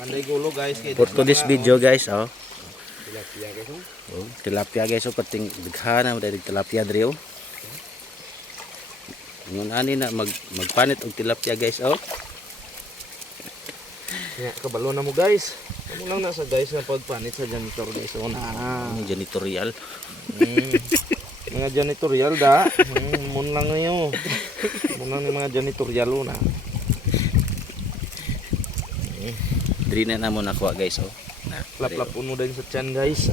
Anday gulo guys. For today's video guys, oh. Tilapia guys. Oh, tilapia guys, oh, pating daghan na dari tilapia diri oh. Ngun ani na magpanit og tilapia guys, oh. Ya, kabalo na mo guys. Amo lang nasa guys nga pagpanit sa janitor guys. Oh, Janitorial. Mga janitorial da. Mun lang niyo. Mun lang ni mga janitorial na. Diri na namo nakuha guys, oh. Lap-lapon mo din sa tiyan guys.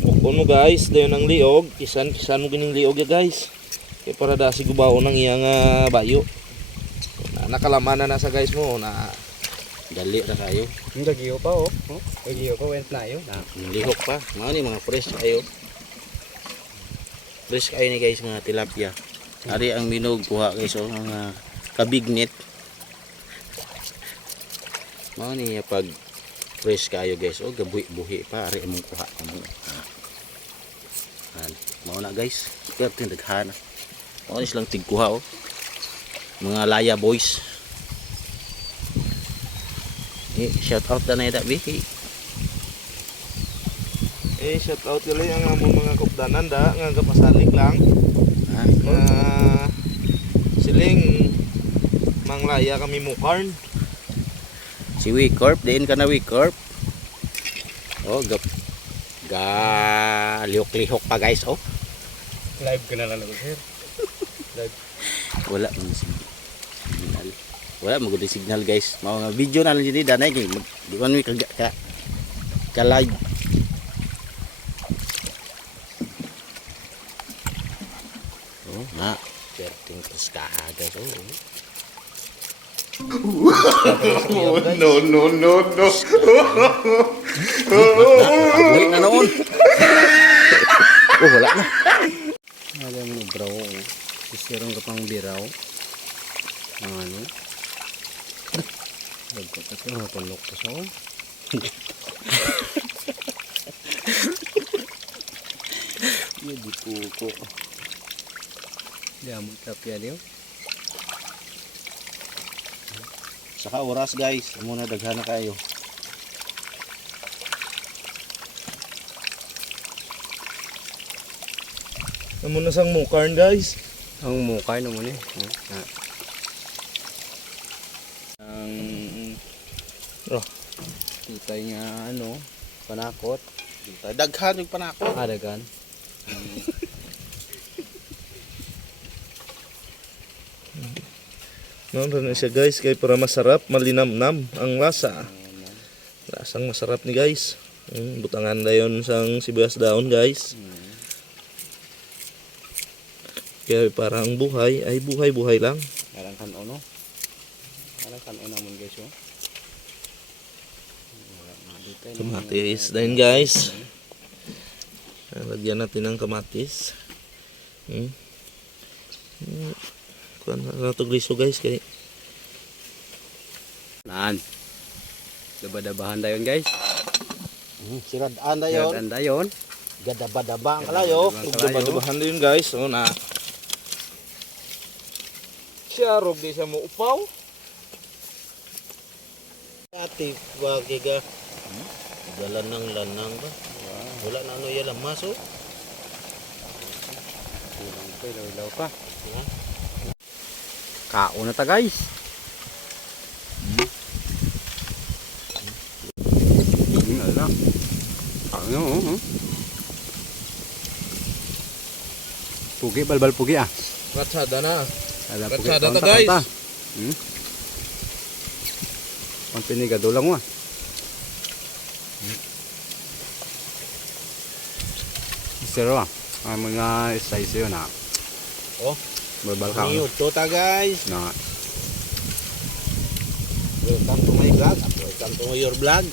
Pukon mo guys, dayon ang liog. Kisan mo gining liog ya guys. Kaya para da sigubaw ng iyang bayo. Nakalaman na sa guys mo na Dali ra kayo. Gagiyo pa oh. Gagiyo pa went na yun. Lihok pa. Mao ni mga fresh kayo. Fresh kayo ni guys mga tilapia. Ari ang minog kuha guys, oh, mga kabignet. Mao ni pag fresh kayo guys, oh, gabuhi-buhi pa ari imong kuha mo. Mao na guys. Kaya tindaghan. Mao ni silang tigkuha, oh. Mga laya boys. Shout out na ida bihi. shout out gali ang among mga kupdanan da nga gapasalig lang. Siling manglaya kami mukarn. Si Wicorp, diin ka na Wicorp. Oh, lihok-lihok pa guys, oh. Live ka na lang ako sir. Live. Wala man signal. Wala magud signal guys. Mao nga video na lang dito danay kay di man mi ka live. Oh, na perting peskaha guys. Oh, no. Agli na noon. Oh, wala na. Ada mo bro. Isirong ka pang biraw. Ano? Dagko ka sa tulok ka sa. Ya di kuko. Diyan mo tapya diyo. Saka oras guys, amo na daghan na kayo. Amo na sang mukarn guys. Ang mukay naman eh. Tutay nga ano, panakot. Daghan yung panako. Adagan. Noon na siya guys kay para masarap, malinamnam ang lasa. Lasang masarap ni guys. Butangan dayon sang sibuyas daon guys. Kaya parang buhay ay buhay lang. Parang kanon no. Parang kanon naman guys oh. Kamatis din guys. Lagyan natin ng kamatis. Kuan na to gliso guys kay. Nan. Daba-dabahan dayon guys. Siradaan dayon. Siradaan dayon. Gadaba-daba ang kalayo. Daba-dabahan din guys. O na. Siya rog di sa mo upaw. Ati wagi ga. Lanang ba? Wala na ano yan ang maso. Ilaw pa. Kao na ta guys. Ala. Ano Pugi balbal pugi ah. Ratsada na. Ratsada ta guys. Ang pinigado lang mo ah. Siro ah. Ang mga size yun ah. Oh. Balbal ka. Ni uto ta guys. Na. Welcome to my vlog. Welcome to your vlog.